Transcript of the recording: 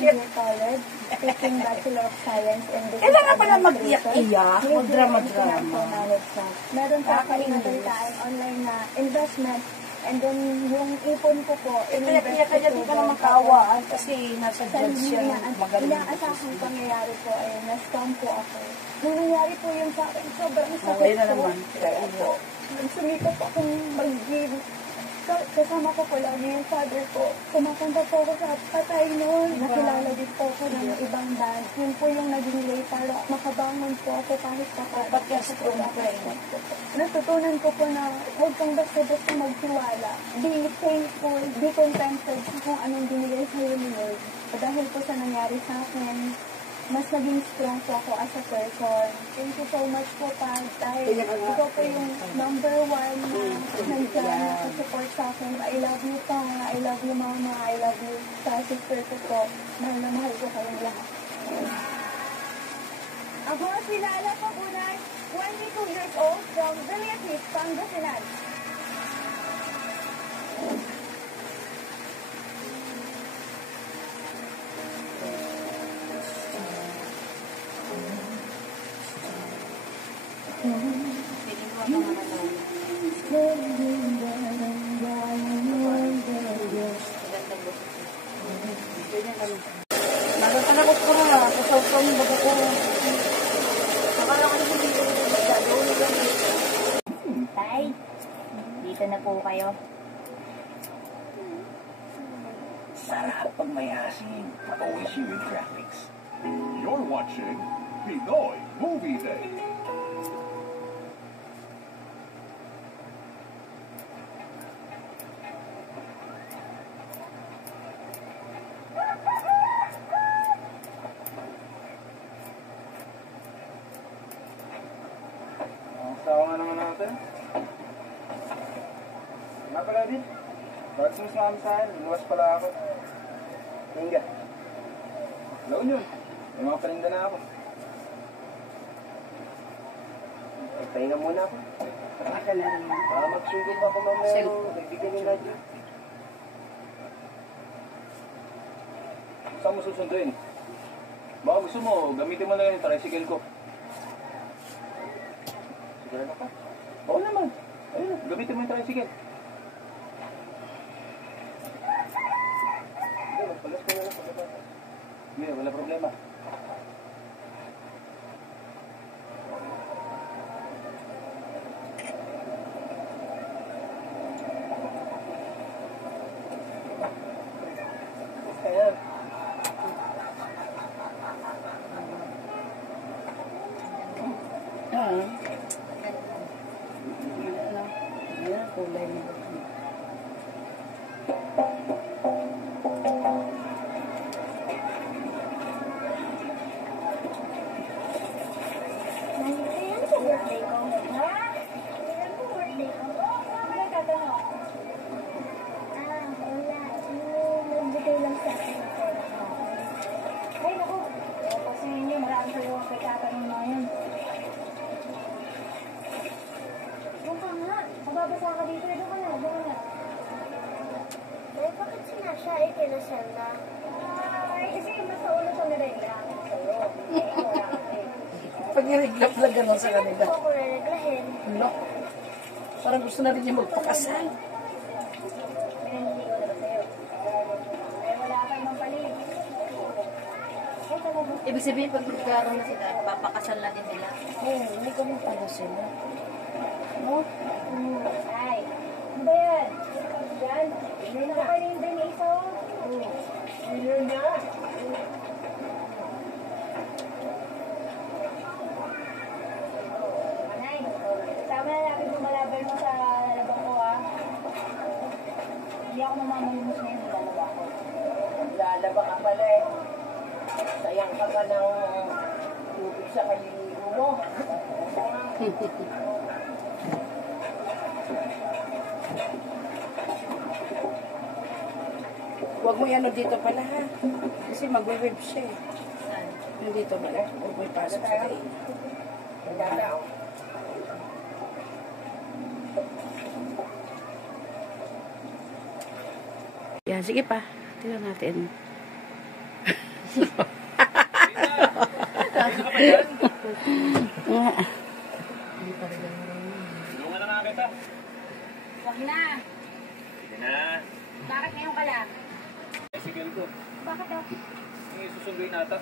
second year college, taking Bachelor of Science in Business Kailan na pala Administration. mag-iyak-iyak? Mag-drama-drama. Meron pa ako inatalitaan online na investment. And then, yung ipon ko po, kaya di ka naman kaawaan kasi nasa judge siya. Magaling. Inaasahang pangyayari po ay na-scam po ako. Nung nangyari po yung sa akin, sobrang sakit Okay na po. naman. Kaya po, nagsumikap akong mag-give. Kasama ko po lagi yung father ko. Kumakanta po ako sa patay noon. Nakilala din po ako ng ibang band. Yun po yung naging way para makabangon po ako kahit Ba't ka strong ka eh? Natutunan ko po na huwag kang basta-basta magtiwala. Be thankful, be contented sa kung anong binigay sa'yo ni Lord. Dahil po sa nangyari sa akin, mas naging strong po ako as a person. Thank you so much po, Pag. Dahil ikaw po yung number one na nandiyan na support sa akin. I love you, Pa. I love you, Mama. I love you sa sister ko po. Mahal na mahal ko kayong lahat. Ako si Lala Pabunan, 22 years old from Beatriz, Pangasinan. Nagkakalakot ko na. Kasaw-saw yung baga ko. Akala ko hindi ko magdadawin yan. Tay, dito na po kayo. Sarap pag may asin. Always you in graphics. You're watching Pinoy Movie Day. Sawa nga naman natin. Nga pala din. Bakit sumusama sa akin? Luwas pala ako. Hinga. Laon yun. May mga paninda na ako. Magpahinga muna ako. Para magsugod ako mamaya. Nagbigyan yung radyo. Saan mo susunduin? Baka gusto mo, gamitin mo lang yung tricycle ko. Sigurado ka? Oo naman. Ayun, gamitin mo yung tricycle. Hindi, magpalas ko na lang sa baba. Hindi, wala problema. Ayan. Kulay na. Nandiyan po birthday ko. Ha? Nandiyan po birthday ko. Ano nagtatanong? Wala. Nagbigay lang sa akin. Ay, naku. Kasi ninyo, marami kayo ang katatanong na yun. Doon ka nga. Mababasa ka dito. Doon ka na. Doon ka na. Eh, bakit sinasya? Eh, kinasal na. Ay, kasi mas sa ulo siya niregla. Sa'yo. Pag nireglap lang gano'n sa kanila. Hindi ko ako nireglahin. No. Parang gusto na rin niya magpakasal. Hindi ko naman sa'yo. Eh, wala ka naman palig. Eh, talaga. Ibig sabihin, pag nagkaroon na sila, papakasal na din nila. Hindi ko mong pala sila. No? Ay, ano ba yan? Yan. Hindi na pa rin din isa. Hindi na. Anay, sama na natin lumalaban mo sa lalabang ko, ha? Hindi ako mamamulumos na yun, lalaba ko. Lalaba ka pala eh. Sayang ka pa ng tubig sa kaliligo mo. Huwag mo yan dito pala ha. Kasi mag-web siya eh. Nandito pala. Huwag mo ipasok sa tayo. Yan, sige pa. Tingnan natin. Tulungan na nga kita. Wag na. Sige na. Bakit ngayon ka lang? Bicycle ko. Bakit daw? Susunduin nata.